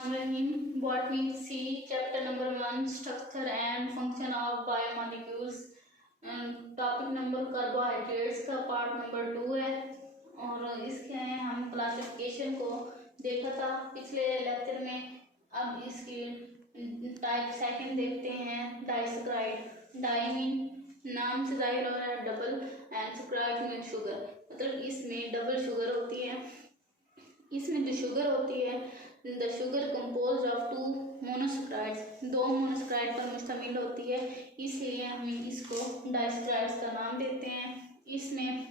Botany C, chapter number 1, structure and function of biomolecules. Topic number carbohydrates का part number 2 है। और इसके हम क्लासिफिकेशन को देखा था पिछले लेक्चर में। अब इसकी टाइप सेकंड देखते हैं, डाइसक्राइड। डाई मीन नाम से जाहिर हो रहा है डबल, एंड सक्राइड मीन शुगर, मतलब इसमें डबल शुगर होती है। इसमें जो शुगर होती है, the sugar compose of two monosaccharides, दो मोनोसक्राइड पर मुश्तमिल होती है, इसलिए हम इसको डाइसक्राइड्स का नाम देते हैं। इसमें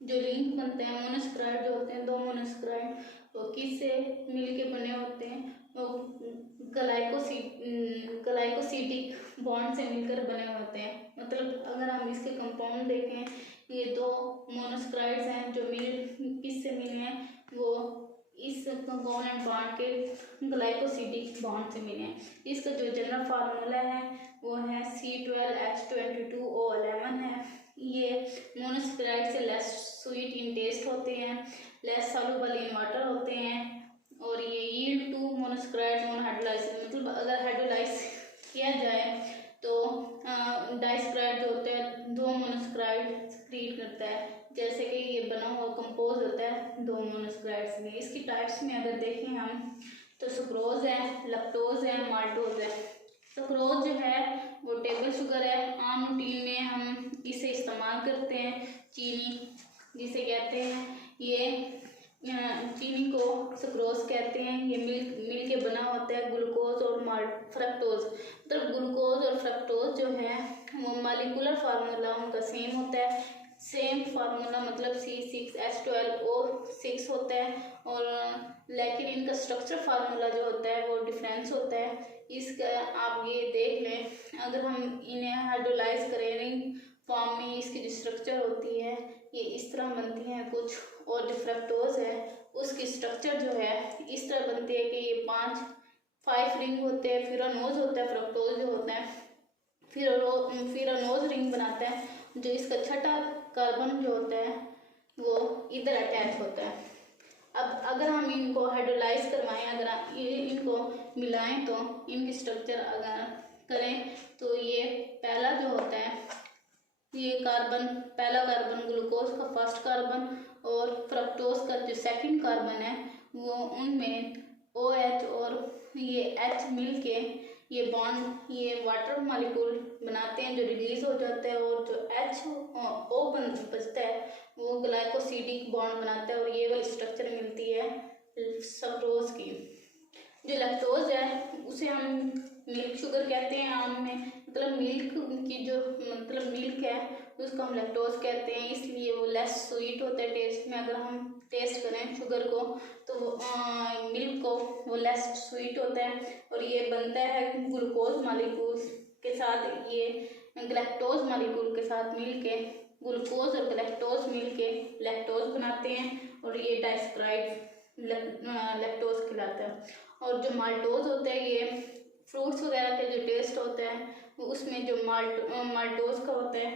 जो लिंक बनते हैं, मोनोसक्राइड जो होते हैं, दो मोनोसक्राइड, वो किससे मिलके बने होते हैं? वो ग्लाइकोसिडिक बॉन्ड से मिलकर बने होते हैं। मतलब अगर हम इसके कंपाउंड देखें, ये दो मोनोसक्राइड्स हैं जो किससे मिले हैं, वो इस कंपोनेंट बॉन्ड के ग्लाइकोसिडिक बॉन्ड से मिले हैं। इसका जो जनरल फार्मूला है वो है C12H22O11 है। ये मोनोसक्राइड से लेस स्वीट इन टेस्ट होते हैं, लेस सॉल्युबल इन वाटर होते हैं, और ये यील्ड टू मोनोसक्राइड्स ऑन हाइड्रोलाइसिस, मतलब अगर हाइड्रोलाइज किया जाए तो डाइसक्राइड जो होते हैं दो मोनोसक्राइड सक्रीट करता है, जैसे कि ये बना हुआ कंपोज होता है दो मोनोसक्राइड्स में। इसकी टाइप्स में अगर देखें हम तो सुक्रोज है, लैक्टोज है, माल्टोज है। सुक्रोज जो है वो टेबल शुगर है। आम रूटीन में हम इसे इस्तेमाल करते हैं, चीनी जिसे कहते हैं, ये चीनी को सुक्रोज कहते हैं। ये मिल के बना होता है ग्लूकोज और फ्रक्टोज। मतलब ग्लूकोज और फ्रक्टोज जो है वो मॉलिक्यूलर फार्मूला उनका सेम होता है। सेम फार्मूला मतलब C6H12O6 होता है, और लेकिन इनका स्ट्रक्चर फार्मूला जो होता है वो डिफरेंस होता है। इसका आप ये देख लें, अगर हम इन्हें हाइड्रोलाइज करें रिंग फॉर्म में, इसकी जो स्ट्रक्चर होती है ये इस तरह बनती है कुछ, और जो फ्रक्टोज है उसकी स्ट्रक्चर जो है इस तरह बनती है कि ये 5 रिंग होते हैं, फिरानोज होता है, फ्रक्टोज जो होता है फिरानोज रिंग बनाता है, जो इसका छठा कार्बन जो होता है वो इधर अटैच होता है। अब अगर हम इनको हाइड्रोलाइज करवाएं, अगर इनको मिलाएं तो इनकी स्ट्रक्चर अगर करें तो ये पहला जो होता है, ये पहला कार्बन ग्लूकोज का फर्स्ट कार्बन, और फ्रक्टोज का जो सेकंड कार्बन है वो उनमें OH और ये H मिल के ये बॉन्ड, ये वाटर मॉलिक्यूल बनाते हैं जो रिलीज हो जाता है, और जो HO बचता है वो ग्लाइकोसिडिक बॉन्ड बनाता है, और ये वाली स्ट्रक्चर मिलती है सक्रोज की। जो लैक्टोज है उसे हम मिल्क शुगर कहते हैं आम में, मतलब मिल्क की जो मतलब मिल्क है उसको हम लैक्टोज कहते हैं, इसलिए वो लेस स्वीट होता है टेस्ट में। अगर हम टेस्ट करें शुगर को तो मिल्क को वो लेस स्वीट होता है, और ये बनता है ग्लूकोज मालिक्यूल के साथ, ये लैक्टोज मालिक्यूल के साथ मिलके ग्लूकोज और लैक्टोज मिलके लैक्टोज बनाते हैं, और ये डाइसक्राइड लैक्टोज कहलाता है। और जो माल्टोज होता है ये फ्रूट्स वगैरह के जो टेस्ट होता है उसमें जो माल्टोज का होता है,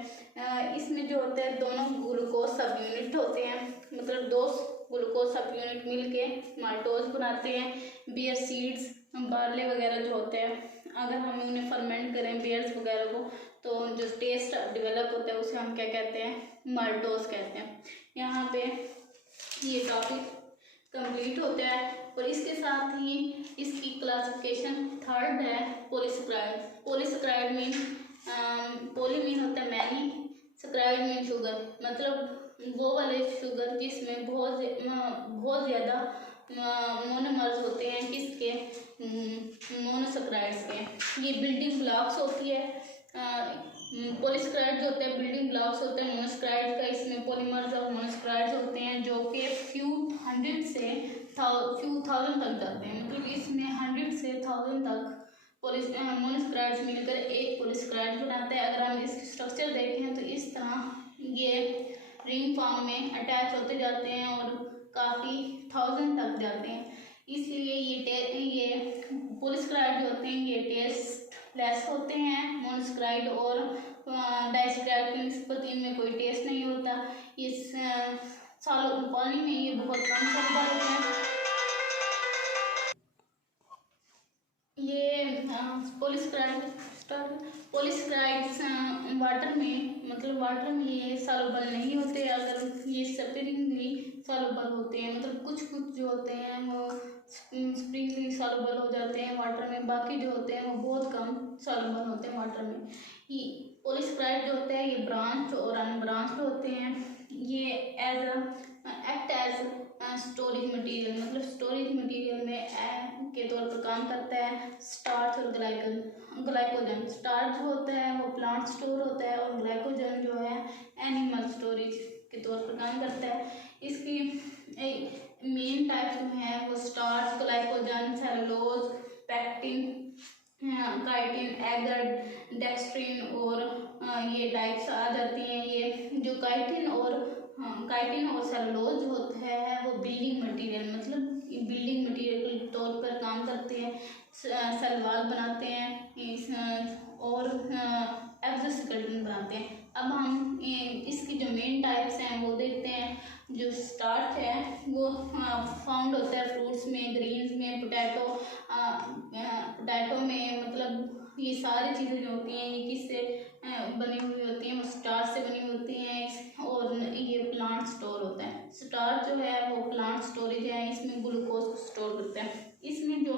इसमें जो होता है दोनों ग्लूकोज सब यूनिट होते हैं, मतलब दो ग्लूकोज सब यूनिट मिलके माल्टोज बनाते हैं। बियर सीड्स, बार्ले वगैरह जो होते हैं, अगर हम उन्हें फर्मेंट करें बियर्स वगैरह को तो जो टेस्ट डेवलप होता है उसे हम क्या कहते हैं, माल्टोज कहते हैं। यहाँ पे ये टॉपिक कंप्लीट होता है, और इसके साथ ही इसकी क्लासिफिकेशन थर्ड है पॉलीसक्राइड। पॉलीसक्राइड मीन पॉली मीन होता है मैनी, सक्राइड मीन शुगर, मतलब वो वाले शुगर जिसमें बहुत ज़्यादा मोनोमर्स होते हैं, किसके, मोनोसक्राइड्स के। ये बिल्डिंग ब्लॉक्स होती है, पॉलीसक्राइड जो होते हैं बिल्डिंग ब्लॉक्स होते हैं मोनोसक्राइड का, इसमें पॉलीमर्स और मोनोसक्राइड्स होते हैं जो कि फ्यू थाउजेंड तक जाते हैं, मतलब इसमें 100 से 1000 तक मोनोसक्राइड्स मिलकर एक पॉलीसक्राइड बनाते हैं। अगर हम इसकी स्ट्रक्चर देखें तो इस तरह ये रिंग फॉर्म में अटैच होते जाते हैं और काफ़ी 1000 तक जाते हैं, इसलिए ये पॉलीसक्राइड जो होते हैं ये टेस्ट लेस होते हैं। मोनोसक्राइड और डाइसक्राइड की निस्बत इनमें कोई टेस्ट नहीं होता। इस पानी में ये बहुत कम सॉल्युबल होते हैं। ये पॉलीसेकेराइड्स वाटर में, मतलब वाटर में ये सॉल्युबल नहीं होते। अगर ये स्प्रिंगली सॉल्युबल होते हैं, मतलब कुछ जो होते हैं वो स्प्रिंगली सॉल्युबल हो जाते हैं वाटर में, बाकी जो होते हैं वो बहुत कम सॉल्युबल होते हैं वाटर में। ये पॉलीसेकेराइड जो होते हैं ये ब्रांच और अनब्रांच्ड होते हैं। ये एक्ट एज स्टोरेज मटेरियल, मतलब स्टोरेज मटेरियल में के तौर पर काम करता है। स्टार्च और ग्लाइकोजन, स्टार्च जो होता है वो प्लांट स्टोर होता है और ग्लाइकोजन जो है एनिमल स्टोरेज के तौर पर काम करता है। इसकी मेन टाइप्स जो हैं वो starch, glycogen, cellulose, pectin, chitin, agar, dextrin और ये टाइप्स आ जाती हैं। ये जो काइटिन और सेलुलोज होता है वो बिल्डिंग मटेरियल, मतलब बिल्डिंग मटेरियल के तौर पर काम करते हैं। सेल वॉल बनाते हैं और एक्सोस्केलेटन बनाते हैं। अब हम इसकी जो मेन टाइप्स हैं वो देखते हैं। जो स्टार्च है वो फाउंड होता है फ्रूट्स में, ग्रीन्स में, पोटैटो में, मतलब ये सारी चीज़ें जो होती हैं ये किससे बनी हुई होती हैं, वो स्टार्च से बनी हुई होती हैं। और ये प्लांट स्टोर होता है। स्टार्च जो है वो प्लांट स्टोरेज है, इसमें ग्लूकोज को स्टोर करते हैं। इसमें जो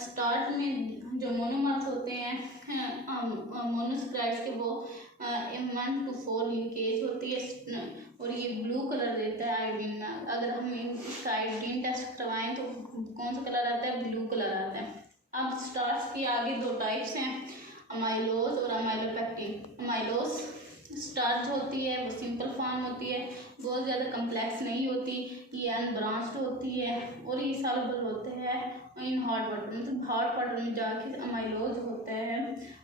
स्टार्च में जो मोनोमर्स होते हैं मोनोसेकेराइड्स के, वो 1 to 4 लिंकेज होती है और ये ब्लू कलर देता है आयोडीन में। अगर हम इसका आयोडीन टेस्ट करवाएं तो कौन सा कलर आता है? ब्लू कलर आता है। अब स्टार्च की आगे 2 टाइप्स हैं, अमाइलोज और अमाइलोपेक्टिन। अमाइलोज स्टार्च होती है वो सिंपल फॉर्म होती है, बहुत ज़्यादा कम्प्लेक्स नहीं होती, ये अनब्रांच्ड होती है और ये सॉल्युबल होते हैं इन हॉट वाटर, मतलब हॉट वाटर में जाके अमाइलोज होता है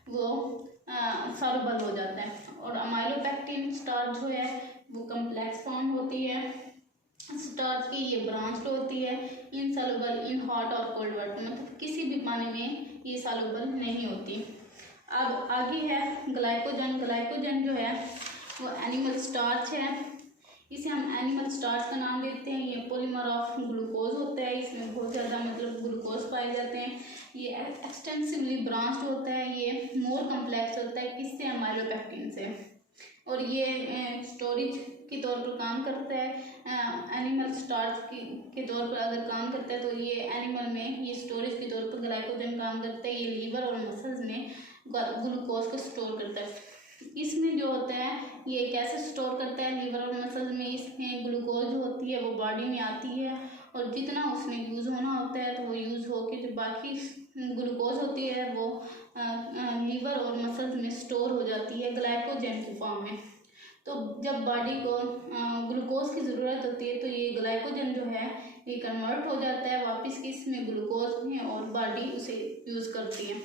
वो सॉल्युबल हो जाता है। और अमाइलोपेक्टिन स्टार्च जो है वो कम्प्लेक्स फॉर्म होती है स्टार्च की, ये ब्रांच्ड होती है, इनसॉल्युबल इन हॉट और कोल्ड वाटर, मतलब किसी भी पानी में ये सॉल्युबल नहीं होती। अब आगे है ग्लाइकोजन। ग्लाइकोजन जो है वो एनिमल स्टार्च है, इसे हम एनिमल स्टार्च का नाम देते हैं। ये पॉलीमर ऑफ ग्लूकोज होता है, इसमें बहुत ज़्यादा मतलब ग्लूकोज पाए जाते हैं। ये एक्सटेंसिवली ब्रांच्ड होता है, ये मोर कम्प्लेक्स होता है, किससे? अमाइलोपेक्टिन से। और ये स्टोरेज के तौर पर काम करता है। एनिमल स्टार्च के तौर पर अगर काम करता है तो ये एनिमल में ये स्टोरेज के तौर पर ग्लाइकोजन काम करता है। ये लीवर और मसल्स में ग्लूकोज को स्टोर करता है। इसमें जो होता है ये कैसे स्टोर करता है लीवर और मसल्स में? इसमें ग्लूकोज जो होती है वो बॉडी में आती है और जितना उसमें यूज़ होना होता है तो वो यूज़ होके जो बाकी ग्लूकोज होती है वो लीवर और मसल्स में स्टोर हो जाती है ग्लाइकोजन के फॉर्म में। तो जब बॉडी को ग्लूकोज की ज़रूरत होती है तो ये ग्लाइकोजन जो है ये कन्वर्ट हो जाता है वापस किसमें? ग्लूकोज में, और बॉडी उसे यूज़ करती है।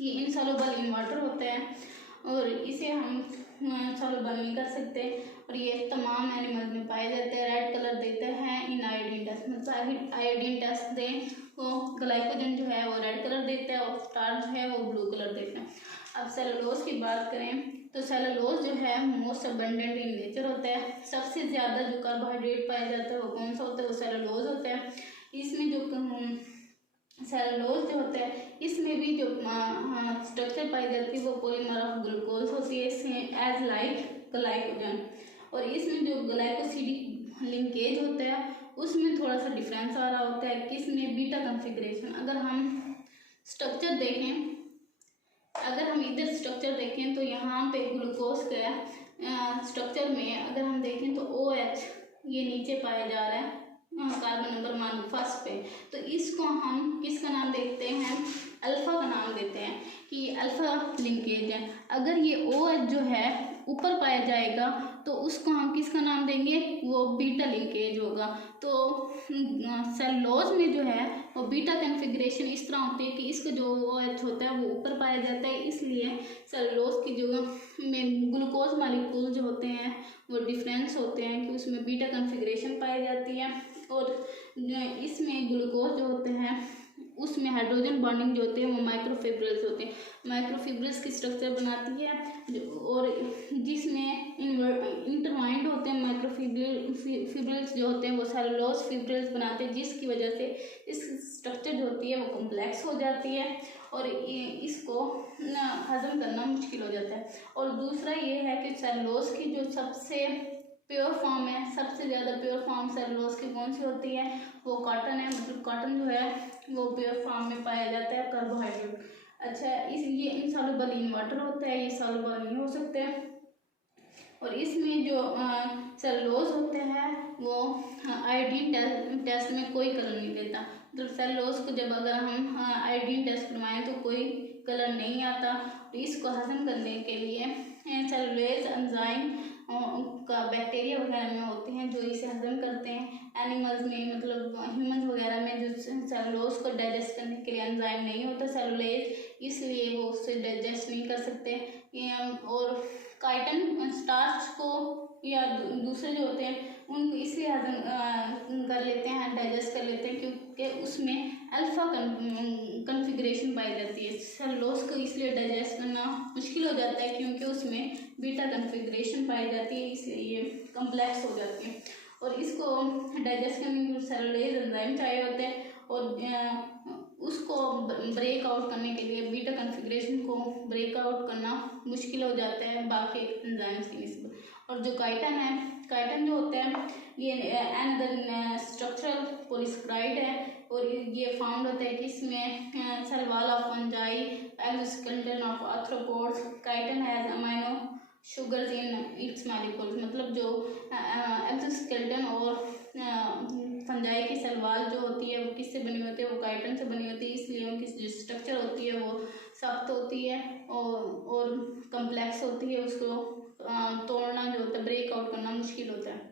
ये इनसॉल्युबल इन वाटर होता है और इसे हम सॉल्युबल नहीं कर सकते और ये तमाम एनिमल में पाए जाते हैं। रेड कलर देते हैं इन आयोडीन टेस्ट, मतलब आयोडीन टेस्ट दें वो ग्लाइकोजन जो है वो रेड कलर देता है और स्टार्च जो है वो ब्लू कलर देता है। अब सेलुलोज की बात करें तो सेलुलोज जो है मोस्ट अबंडेंट इन नेचर होता है। सबसे ज़्यादा जो कार्बोहाइड्रेट पाया जाता है वो कौन सा होता है? वो सेलुलोज होता है। इसमें जो सेलुलोज जो होता है इसमें भी जो स्ट्रक्चर पाई जाती है वो पॉलीमर ऑफ ग्लूकोज होती है, एज लाइक ग्लाइकोजन। और इसमें जो ग्लाइकोसिडिक लिंकेज होता है उसमें थोड़ा सा डिफरेंस आ रहा होता है, किसमें? Beta configuration. अगर हम स्ट्रक्चर देखें, अगर हम इधर स्ट्रक्चर देखें तो यहाँ पे ग्लूकोज का स्ट्रक्चर में अगर हम देखें तो OH ये नीचे पाया जा रहा है कार्बन नंबर 1 फर्स्ट पे, तो इसको हम किसका नाम देते हैं? अल्फ़ा का नाम देते हैं कि ये अल्फ़ा लिंकेज है। अगर ये OH जो है ऊपर पाया जाएगा तो उसको हम किसका नाम देंगे? वो बीटा लिंकेज होगा। तो सेलुलोज में जो है वो बीटा कॉन्फ़िगरेशन इस तरह होती है कि इसका जो OH होता है वो ऊपर पाया जाता है, इसलिए सेलुलोज की जो में ग्लूकोज मालिक्यूल जो होते हैं वो डिफरेंस होते हैं कि उसमें बीटा कॉन्फ़िगरेशन पाई जाती है और इसमें ग्लूकोज जो होते हैं उसमें हाइड्रोजन बॉन्डिंग जो होते हैं वो माइक्रोफिब्रिल्स होते हैं। माइक्रोफिब्रिल्स की स्ट्रक्चर बनाती है और जिसमें इंटरवाइंड होते हैं माइक्रोफिब्रिल्स जो होते हैं वो सेलुलोज फिब्रिल्स बनाते हैं, जिसकी वजह से इस स्ट्रक्चर जो होती है वो कॉम्प्लेक्स हो जाती है और इसको हजम करना मुश्किल हो जाता है। और दूसरा ये है कि सेलुलोज की जो सबसे प्योर फॉर्म है, सबसे ज़्यादा प्योर फॉर्म सेलुलोज की कौन सी होती है, वो कॉटन है। मतलब कॉटन जो है वो प्योर फॉर्म में पाया जाता है कार्बोहाइड्रेट। अच्छा, ये इनसॉल्युबल इन वाटर होता है, ये सॉल्युबल नहीं हो सकते। और इसमें जो सेलुलोज होते हैं वो आयोडीन टेस्ट में कोई कलर नहीं देता। मतलब सेलुलोज को जब अगर हम आयोडीन टेस्ट करवाएं तो कोई कलर नहीं आता। तो इसको हजम करने के लिए सेलुलोज एंजाइम का बैक्टीरिया वगैरह में होते हैं जो इसे हजम करते हैं। एनिमल्स में मतलब ह्यूमन वगैरह में जो सेलुलोज को डाइजेस्ट करने के लिए एंजाइम नहीं होता सेलुलोज, इसलिए वो उससे डाइजेस्ट नहीं कर सकते। और काइटन स्टार्च को या दूसरे जो होते हैं उनको इसलिए हजम कर लेते हैं, डाइजेस्ट कर लेते हैं क्योंकि उसमें अल्फा कन्फिग्रेशन पाई जाती है। सेलुलोज को इसलिए डाइजेस्ट करना मुश्किल हो जाता है क्योंकि उसमें बीटा कन्फिग्रेशन पाई जाती है, इसलिए ये कम्प्लेक्स हो जाती है। और इसको डाइजेस्ट करने के लिए सेलुलोज एंजाइम चाहिए होते हैं और उसको ब्रेक आउट करने के लिए बीटा कन्फिग्रेशन को ब्रेक आउट करना मुश्किल हो जाता है बाकी एंजाइम्स की निस्बत। और जो काइटन है, काइटन जो होता है ये अनदर स्ट्रक्चरल पॉलीसेकेराइड है और ये फाउंड होता है कि इसमें cell wall of fungi, exoskeleton of arthropods. Chitin has amino sugars in its molecules. मतलब जो एक्सोस्केलेटन और फंजाई की सेल वॉल जो होती है वो किससे बनी होती है, वो काइटन से बनी होती है, इसलिए उनकी जो स्ट्रक्चर होती है वो सख्त होती है और कम्प्लेक्स होती है। उसको तोड़ना जो होता है, ब्रेक आउट करना मुश्किल होता है।